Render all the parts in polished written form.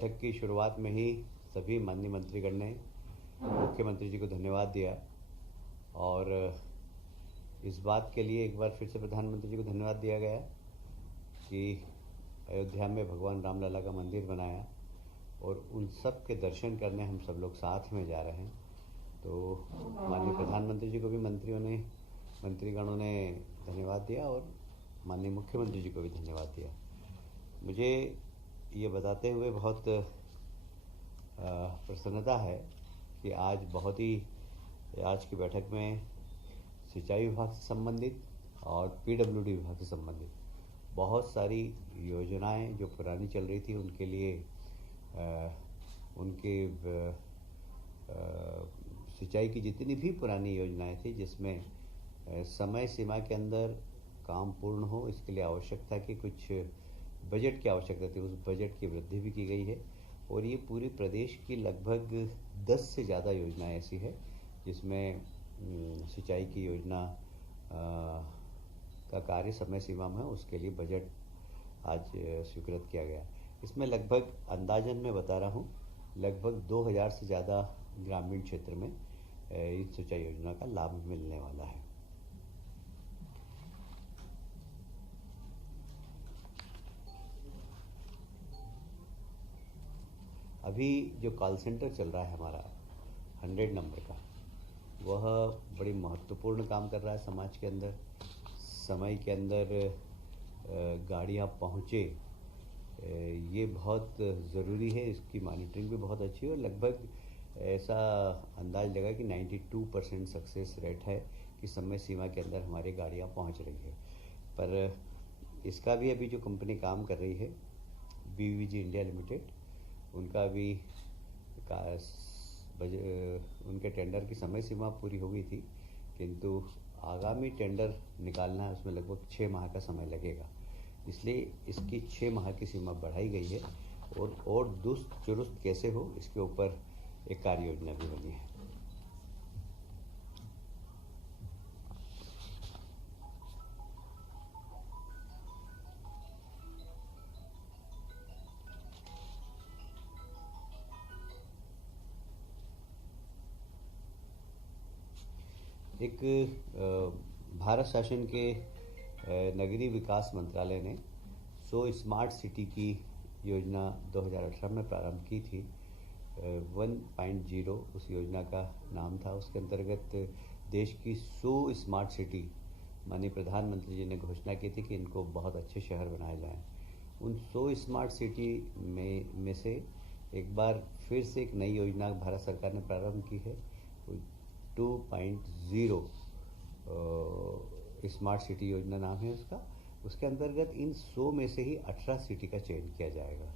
बैठक की शुरुआत में ही सभी माननीय मंत्रीगण ने मुख्यमंत्री जी को धन्यवाद दिया और इस बात के लिए एक बार फिर से प्रधानमंत्री जी को धन्यवाद दिया गया कि अयोध्या में भगवान रामलला का मंदिर बनाया और उन सब के दर्शन करने हम सब लोग साथ में जा रहे हैं। तो माननीय प्रधानमंत्री जी को भी मंत्रीगणों ने धन्यवाद दिया और माननीय मुख्यमंत्री जी को भी धन्यवाद दिया। मुझे ये बताते हुए बहुत प्रसन्नता है कि आज की बैठक में सिंचाई विभाग से संबंधित और पीडब्ल्यूडी विभाग से संबंधित बहुत सारी योजनाएं जो पुरानी चल रही थी उनके लिए सिंचाई की जितनी भी पुरानी योजनाएं थी जिसमें समय सीमा के अंदर काम पूर्ण हो, इसके लिए आवश्यक था कि कुछ बजट की आवश्यकता थी, उस बजट की वृद्धि भी की गई है और ये पूरे प्रदेश की लगभग 10 से ज़्यादा योजनाएं ऐसी है जिसमें सिंचाई की योजना का कार्य समय सीमा में, उसके लिए बजट आज स्वीकृत किया गया। इसमें लगभग अंदाजन मैं बता रहा हूँ लगभग 2000 से ज़्यादा ग्रामीण क्षेत्र में इस सिंचाई योजना का लाभ मिलने वाला है। अभी जो कॉल सेंटर चल रहा है हमारा 100 नंबर का, वह बड़ी महत्वपूर्ण काम कर रहा है समाज के अंदर। समय के अंदर गाड़ियाँ पहुँचे, ये बहुत ज़रूरी है। इसकी मॉनिटरिंग भी बहुत अच्छी है और लगभग ऐसा अंदाज लगा कि 92% सक्सेस रेट है कि समय सीमा के अंदर हमारी गाड़ियाँ पहुँच रही है। पर इसका भी अभी जो कंपनी काम कर रही है बीवीजी इंडिया लिमिटेड, उनका भी उनके टेंडर की समय सीमा पूरी हो गई थी, किंतु आगामी टेंडर निकालना है उसमें लगभग 6 माह का समय लगेगा। इसलिए इसकी 6 माह की सीमा बढ़ाई गई है और दुरुस्त चुरुस्त कैसे हो इसके ऊपर एक कार्य योजना भी बनी है। एक भारत शासन के नगरीय विकास मंत्रालय ने 100 स्मार्ट सिटी की योजना 2018 में प्रारंभ की थी। 1.0 उस योजना का नाम था। उसके अंतर्गत देश की 100 स्मार्ट सिटी माननीय प्रधानमंत्री जी ने घोषणा की थी कि इनको बहुत अच्छे शहर बनाए जाएं। उन 100 स्मार्ट सिटी में से एक बार फिर से एक नई योजना भारत सरकार ने प्रारंभ की है। 2.0 स्मार्ट सिटी योजना नाम है उसका। उसके अंतर्गत इन 100 में से ही 18 सिटी का चयन किया जाएगा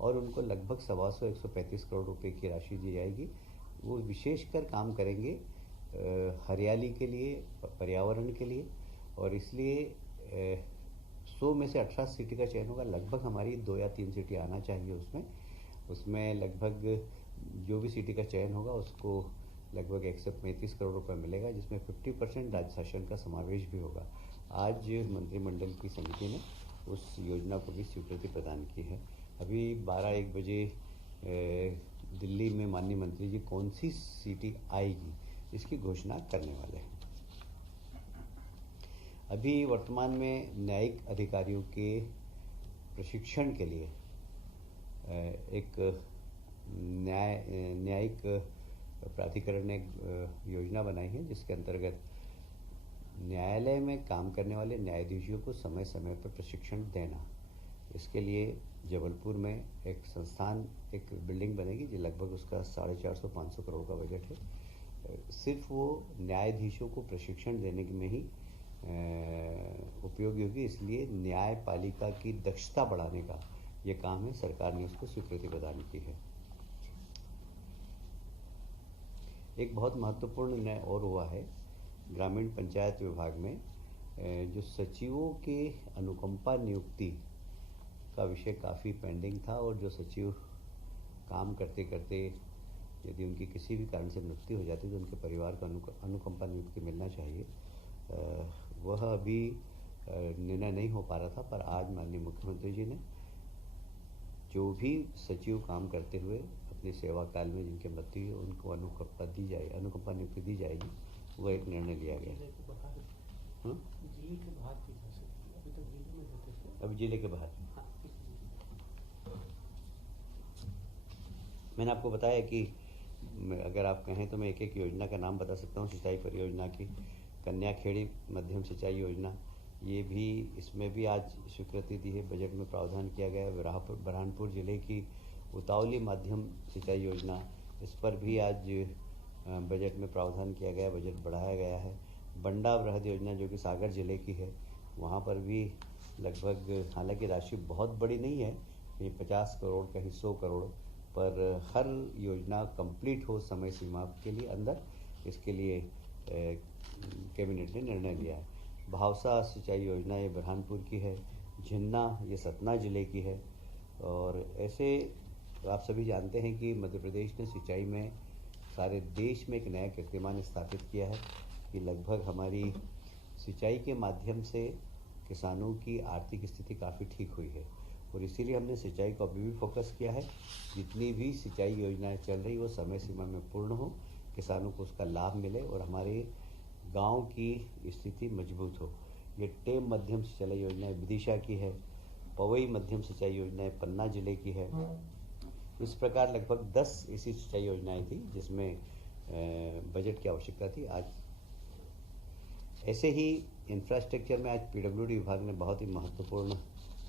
और उनको लगभग 135 करोड़ रुपए की राशि दी जाएगी। वो विशेषकर काम करेंगे हरियाली के लिए, पर्यावरण के लिए, और इसलिए 100 में से 18 सिटी का चयन होगा। लगभग हमारी 2 या 3 सिटी आना चाहिए उसमें लगभग जो भी सिटी का चयन होगा उसको लगभग 135 करोड़ रुपए मिलेगा, जिसमें 50% राज्य शासन का समावेश भी होगा। आज मंत्रिमंडल की समिति ने उस योजना को भी स्वीकृति प्रदान की है। अभी 12-1 बजे दिल्ली में माननीय मंत्री जी कौन सी सिटी आएगी इसकी घोषणा करने वाले हैं। अभी वर्तमान में न्यायिक अधिकारियों के प्रशिक्षण के लिए एक न्यायिक प्राधिकरण ने एक योजना बनाई है जिसके अंतर्गत न्यायालय में काम करने वाले न्यायाधीशों को समय समय पर प्रशिक्षण देना। इसके लिए जबलपुर में एक बिल्डिंग बनेगी जो लगभग उसका 450-500 करोड़ का बजट है। सिर्फ वो न्यायाधीशों को प्रशिक्षण देने में ही उपयोगी होगी। इसलिए न्यायपालिका की दक्षता बढ़ाने का ये काम है। सरकार ने उसको स्वीकृति प्रदान की है। एक बहुत महत्वपूर्ण निर्णय और हुआ है ग्रामीण पंचायत विभाग में। जो सचिवों के अनुकंपा नियुक्ति का विषय काफ़ी पेंडिंग था और जो सचिव काम करते करते यदि उनकी किसी भी कारण से मृत्यु हो जाती तो उनके परिवार को अनुकंपा नियुक्ति मिलना चाहिए, वह अभी निर्णय नहीं हो पा रहा था। पर आज माननीय मुख्यमंत्री जी ने जो भी सचिव काम करते हुए अपनी सेवा काल में जिनके मृत्यु हुई उनको अनुकंपा नियुक्ति दी जाएगी, वो एक निर्णय लिया गया। जिले के बाहर की जा सकती है, अभी तक जिले में होते थे, अब जिले के बाहर। हाँ। मैंने आपको बताया कि अगर आप कहें तो मैं एक एक योजना का नाम बता सकता हूँ। सिंचाई परियोजना की कन्याखेड़ी मध्यम सिंचाई योजना, ये भी, इसमें भी आज स्वीकृति दी है, बजट में प्रावधान किया गया है। बुरहानपुर जिले की उतावली माध्यम सिंचाई योजना, इस पर भी आज बजट में प्रावधान किया गया, बजट बढ़ाया गया है। बंडा बृहद योजना जो कि सागर जिले की है, वहाँ पर भी लगभग, हालांकि राशि बहुत बड़ी नहीं है, कहीं 50 करोड़ कहीं 100 करोड़, पर हर योजना कंप्लीट हो समय सीमा के लिए अंदर, इसके लिए कैबिनेट ने निर्णय लिया है। भावसा सिंचाई योजना ये बुरहानपुर की है, झिन्ना ये सतना जिले की है। और ऐसे आप सभी जानते हैं कि मध्य प्रदेश ने सिंचाई में सारे देश में एक नया कीर्तिमान स्थापित किया है कि लगभग हमारी सिंचाई के माध्यम से किसानों की आर्थिक स्थिति काफ़ी ठीक हुई है, और इसीलिए हमने सिंचाई को अभी भी फोकस किया है। जितनी भी सिंचाई योजनाएं चल रही वो समय सीमा में पूर्ण हो, किसानों को उसका लाभ मिले और हमारे गांव की स्थिति मजबूत हो। ये टेम मध्यम सिंचाई योजना विदिशा की है, पवई मध्यम सिंचाई योजना पन्ना जिले की है। इस प्रकार लगभग 10 ऐसी सिंचाई योजनाएं थी जिसमें बजट की आवश्यकता थी। आज ऐसे ही इंफ्रास्ट्रक्चर में आज पीडब्ल्यूडी विभाग ने बहुत ही महत्वपूर्ण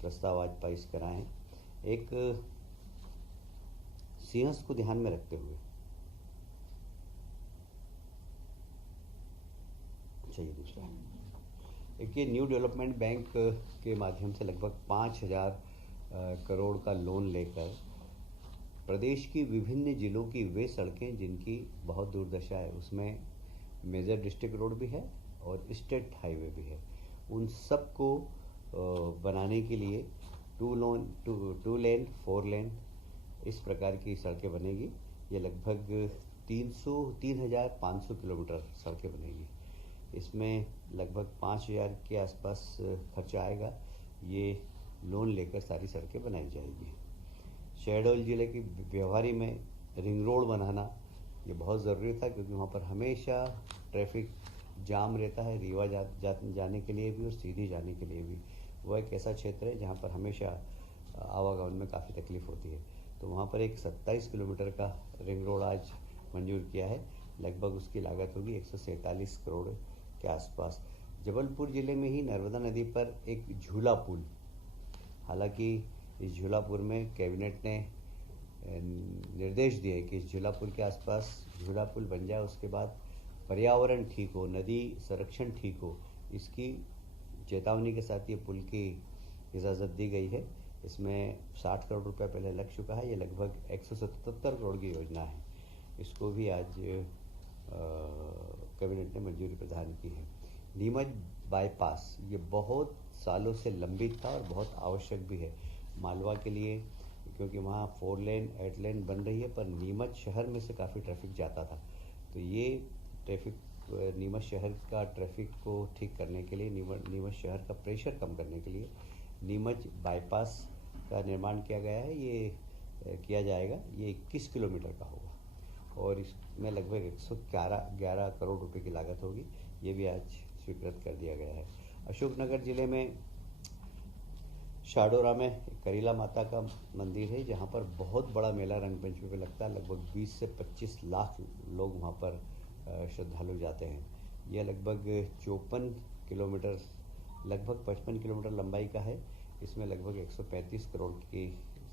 प्रस्ताव आज पास कराए हैं। एक सिंहस्थ को ध्यान में रखते हुए, चाहिए दूसरा, एक ये न्यू डेवलपमेंट बैंक के माध्यम से लगभग 5,000 करोड़ का लोन लेकर प्रदेश की विभिन्न जिलों की वे सड़कें जिनकी बहुत दुर्दशा है, उसमें मेजर डिस्ट्रिक्ट रोड भी है और स्टेट हाईवे भी है, उन सब को बनाने के लिए 2 लेन 4 लेन इस प्रकार की सड़कें बनेगी। ये लगभग 3,500 किलोमीटर सड़कें बनेगी। इसमें लगभग 5,000 के आसपास खर्चा आएगा। ये लोन लेकर सारी सड़कें बनाई जाएगी। शहडोल जिले की व्यवहारी में रिंग रोड बनाना ये बहुत ज़रूरी था, क्योंकि वहाँ पर हमेशा ट्रैफिक जाम रहता है, रीवा जाने के लिए भी और सीधी जाने के लिए भी। वह एक ऐसा क्षेत्र है जहाँ पर हमेशा आवागमन में काफ़ी तकलीफ होती है। तो वहाँ पर एक 27 किलोमीटर का रिंग रोड आज मंजूर किया है। लगभग उसकी लागत होगी 147 करोड़ के आसपास। जबलपुर ज़िले में ही नर्मदा नदी पर एक झूला पुल, हालांकि इस झूला पुल में कैबिनेट ने निर्देश दिए कि इस झूला पुल के आसपास झूला पुल बन जाए, उसके बाद पर्यावरण ठीक हो, नदी संरक्षण ठीक हो, इसकी चेतावनी के साथ ये पुल की इजाज़त दी गई है। इसमें 60 करोड़ रुपया पहले लग चुका है। ये लगभग 177 करोड़ की योजना है। इसको भी आज कैबिनेट ने मंजूरी प्रदान की है। नीमच बाईपास ये बहुत सालों से लंबित था और बहुत आवश्यक भी है मालवा के लिए, क्योंकि वहाँ 4 लेन 8 लेन बन रही है, पर नीमच शहर में से काफ़ी ट्रैफिक जाता था। तो ये ट्रैफिक, नीमच शहर का ट्रैफिक को ठीक करने के लिए, नीमच शहर का प्रेशर कम करने के लिए नीमच बाईपास का निर्माण किया गया है। ये किया जाएगा, ये 21 किलोमीटर का होगा और इसमें लगभग 111 करोड़ रुपए की लागत होगी। ये भी आज स्वीकृत कर दिया गया है। अशोकनगर जिले में शाडोरा में करीला माता का मंदिर है, जहाँ पर बहुत बड़ा मेला रंगपंचमी पे लगता है। लगभग 20 से 25 लाख लोग वहाँ पर श्रद्धालु जाते हैं। यह लगभग 54 किलोमीटर, लगभग 55 किलोमीटर लंबाई का है। इसमें लगभग 135 करोड़ की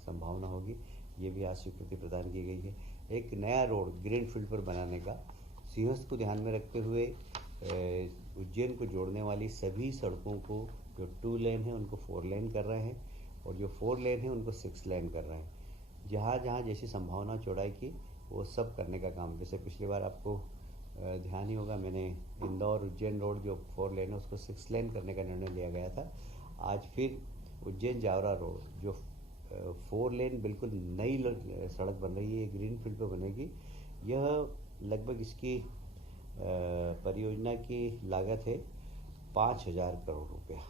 संभावना होगी। ये भी आज स्वीकृति प्रदान की गई है। एक नया रोड ग्रीन फील्ड पर बनाने का, सिंहस्थ को ध्यान में रखते हुए उज्जैन को जोड़ने वाली सभी सड़कों को जो 2 लेन है उनको 4 लेन कर रहे हैं, और जो 4 लेन है उनको 6 लेन कर रहे हैं। जहाँ जहाँ जैसी संभावना चौड़ाई की वो सब करने का काम, जैसे पिछली बार आपको ध्यान ही होगा, मैंने इंदौर उज्जैन रोड जो 4 लेन है उसको 6 लेन करने का निर्णय लिया गया था। आज फिर उज्जैन जावरा रोड जो 4 लेन बिल्कुल नई सड़क बन रही है, ग्रीन फील्ड पर बनेगी। यह लगभग इसकी परियोजना की लागत है 5,000 करोड़ रुपया।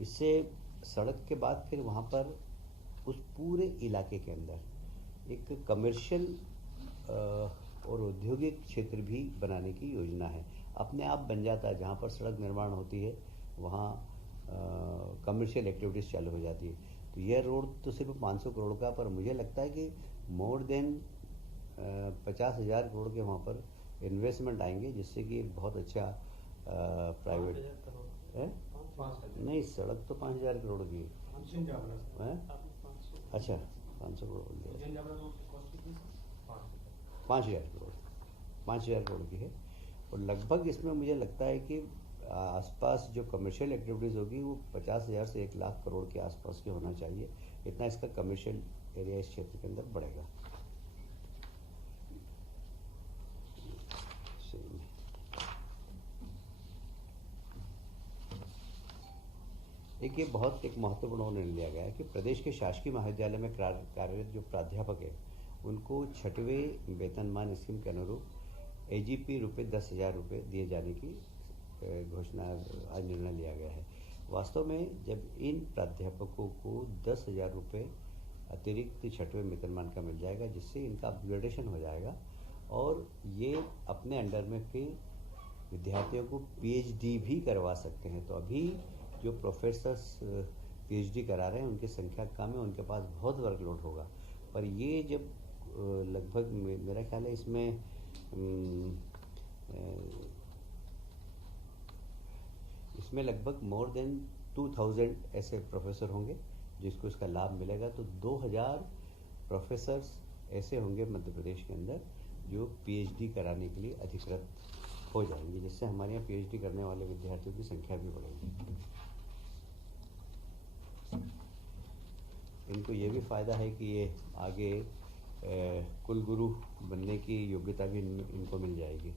इससे सड़क के बाद फिर वहाँ पर उस पूरे इलाके के अंदर एक कमर्शियल और औद्योगिक क्षेत्र भी बनाने की योजना है। अपने आप बन जाता है, जहाँ पर सड़क निर्माण होती है वहाँ कमर्शियल एक्टिविटीज़ चालू हो जाती है। तो यह रोड तो सिर्फ 500 करोड़ का, पर मुझे लगता है कि मोर देन 50,000 करोड़ के वहाँ पर इन्वेस्टमेंट आएंगे, जिससे कि एक बहुत अच्छा प्राइवेट है। नहीं, सड़क तो 5,000 करोड़ की है। अच्छा, 500 करोड़ बोल दिया। 5,000 करोड़, 5,000 करोड़ की है। और लगभग इसमें मुझे लगता है कि आसपास जो कमर्शियल एक्टिविटीज़ होगी वो 50,000 से 1,00,000 करोड़ के आसपास की होना चाहिए। इतना इसका कमर्शियल एरिया इस क्षेत्र के अंदर बढ़ेगा। एक ये बहुत एक महत्वपूर्ण निर्णय लिया गया है कि प्रदेश के शासकीय महाविद्यालय में कार्यरत जो प्राध्यापक है उनको 6वें वेतनमान स्कीम के अनुरूप AGP रुपये 10,000 रुपये दिए जाने की घोषणा आज निर्णय लिया गया है। वास्तव में जब इन प्राध्यापकों को 10,000 रुपये अतिरिक्त 6वें वेतनमान का मिल जाएगा, जिससे इनका अपग्रेडेशन हो जाएगा और ये अपने अंडर में फिर विद्यार्थियों को PhD भी करवा सकते हैं। तो अभी जो प्रोफेसर्स PhD करा रहे हैं उनकी संख्या कम है, उनके पास बहुत वर्कलोड होगा। पर ये जब लगभग मेरा ख्याल है इसमें लगभग मोर देन 2,000 ऐसे प्रोफेसर होंगे जिसको इसका लाभ मिलेगा। तो 2,000 प्रोफेसर्स ऐसे होंगे मध्य प्रदेश के अंदर जो PhD कराने के लिए अधिकृत हो जाएंगे, जिससे हमारे यहाँ PhD करने वाले विद्यार्थियों की संख्या भी बढ़ेगी। इनको ये भी फ़ायदा है कि ये आगे कुलगुरु बनने की योग्यता भी इनको मिल जाएगी।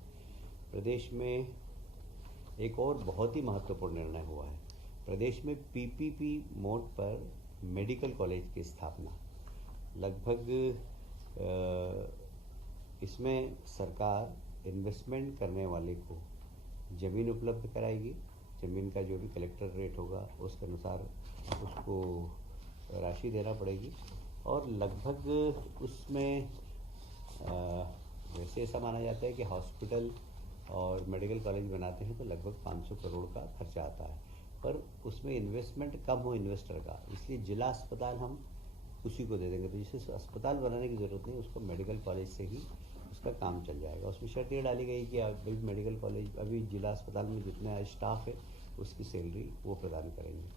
प्रदेश में एक और बहुत ही महत्वपूर्ण निर्णय हुआ है। प्रदेश में PPP मोड पर मेडिकल कॉलेज की स्थापना। लगभग इसमें सरकार इन्वेस्टमेंट करने वाले को ज़मीन उपलब्ध कराएगी। ज़मीन का जो भी कलेक्टर रेट होगा उसके अनुसार उसको राशि देना पड़ेगी और लगभग उसमें वैसे ऐसा माना जाता है कि हॉस्पिटल और मेडिकल कॉलेज बनाते हैं तो लगभग 500 करोड़ का खर्चा आता है, पर उसमें इन्वेस्टमेंट कम हो इन्वेस्टर का, इसलिए जिला अस्पताल हम उसी को दे देंगे। तो जिसे अस्पताल बनाने की ज़रूरत नहीं, उसको मेडिकल कॉलेज से ही उसका काम चल जाएगा। उसमें शर्त ये डाली गई कि अभी मेडिकल कॉलेज अभी जिला अस्पताल में जितना स्टाफ है उसकी सैलरी वो प्रदान करेंगे।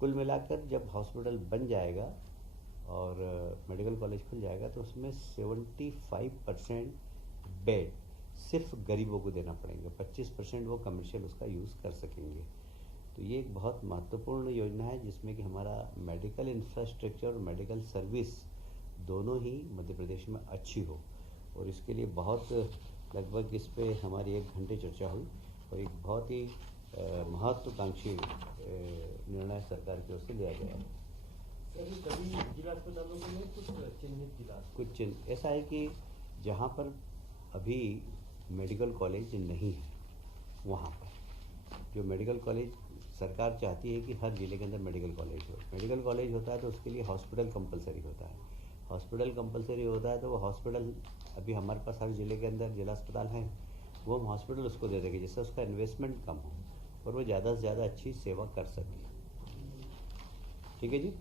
कुल मिलाकर जब हॉस्पिटल बन जाएगा और मेडिकल कॉलेज खुल जाएगा तो उसमें 75% बेड सिर्फ गरीबों को देना पड़ेंगे, 25% वो कमर्शियल उसका यूज़ कर सकेंगे। तो ये एक बहुत महत्वपूर्ण योजना है जिसमें कि हमारा मेडिकल इंफ्रास्ट्रक्चर और मेडिकल सर्विस दोनों ही मध्य प्रदेश में अच्छी हो, और इसके लिए बहुत लगभग इस पे हमारी 1 घंटे चर्चा हुई और एक बहुत ही महत्वाकांक्षी निर्णय सरकार की ओर से लिया गया है। सभी जिला अस्पतालों के लिए कुछ चिन्हित जिला, कुछ चिन्ह ऐसा है कि जहाँ पर अभी मेडिकल कॉलेज नहीं है वहाँ पर जो मेडिकल कॉलेज सरकार चाहती है कि हर जिले के अंदर मेडिकल कॉलेज हो। मेडिकल कॉलेज होता है तो उसके लिए हॉस्पिटल कंपलसरी होता है। हॉस्पिटल कंपलसरी होता है तो वो हॉस्पिटल अभी हमारे पास हर जिले के अंदर जिला अस्पताल हैं, वो हम हॉस्पिटल उसको दे देंगे जिससे उसका इन्वेस्टमेंट कम हो और वो ज़्यादा से ज़्यादा अच्छी सेवा कर सके। ठीक है जी।